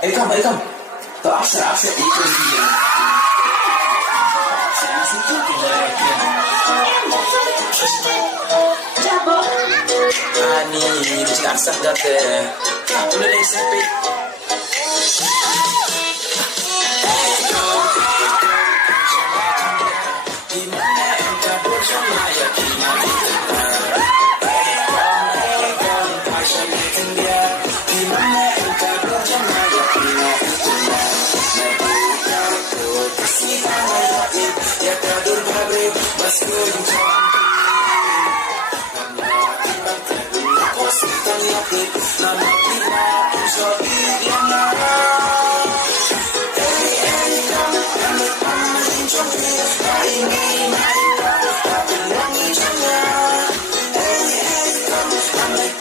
Come. तो आपसे एक Ani jika asal date, boleh SMP. Di mana engkau bersama ya kini kita. Di mana engkau bersama ya kini kita. Ya kadur babre basku nama kita usah